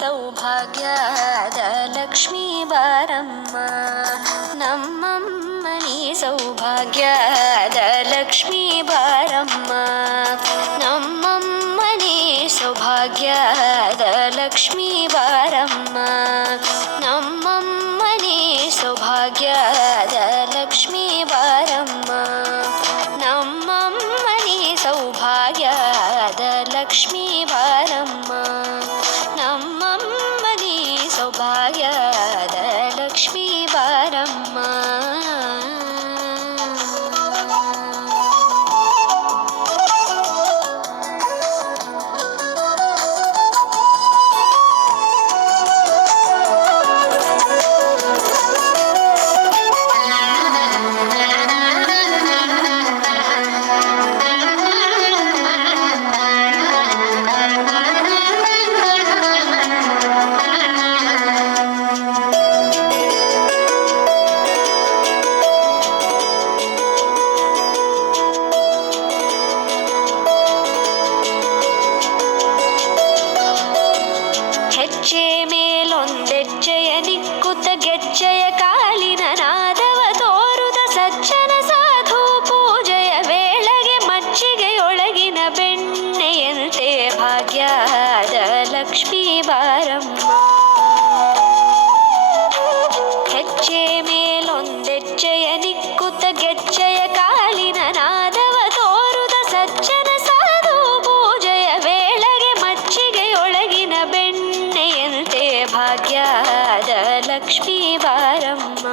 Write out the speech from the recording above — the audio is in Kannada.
ಸೌಭಾಗ್ಯದ ಲಕ್ಷ್ಮೀ ಬಾರಮ್ಮ ನಮ್ಮಮ್ಮನಿ ಸೌಭಾಗ್ಯದ ಲಕ್ಷ್ಮೀ ಬಾರಮ್ಮ ನಮ್ಮಮ್ಮನಿ ಸೌಭಾಗ್ಯದ ಲಕ್ಷ್ಮೀ ಬಾರಮ್ಮ ನಮ್ಮಮ್ಮನಿ ಸೌಭಾಗ್ಯದ ಲಕ್ಷ್ಮೀ ಬಾರಮ್ಮ ನಮ್ಮಮ್ಮನಿ ಸೌಭಾಗ್ಯದ ಲಕ್ಷ್ಮೀ ಬಾರಮ್ಮ ನಮ್ಮಮ್ಮನಿ ಸೌಭಾಗ್ಯದ ಲಕ್ಷ್ಮೀ ಬಾರಮ್ಮ ಹೆಜ್ಜೆ ಮೇಲೊಂದೆಜ್ಜೆಯ ನಿಕ್ಕುತ್ತ ಗೆಜ್ಜೆಯ ಕಾಲಿನ ನಾದವ ತೋರುದ ಸಜ್ಜನ ಸಾಧು ಪೂಜೆಯ ವೇಳೆಗೆ ಮಜ್ಜಿಗೆಯೊಳಗಿನ ಬೆಣ್ಣೆಯಂತೆ ಭಾಗ್ಯದ ಲಕ್ಷ್ಮೀ ಬಾರಮ್ಮ ಹೆಜ್ಜೆ ಮೇಲೊಂದೆಜ್ಜೆಯ ನಿಕ್ಕುತ್ತ ಗೆಜ್ಜೆಯ ಕಾಲಿನ ನಾದವ ತೋರುದ ಸಜ್ಜನ ಸಾಧು ಪೂಜೆಯ ವೇಳೆಗೆ ಮಜ್ಜಿಗೆಯೊಳಗಿನ ಬೆಣ್ಣೆಯಂತೆ ಭಾಗ್ಯದ ಲಕ್ಷ್ಮೀ ಬಾರಮ್ಮ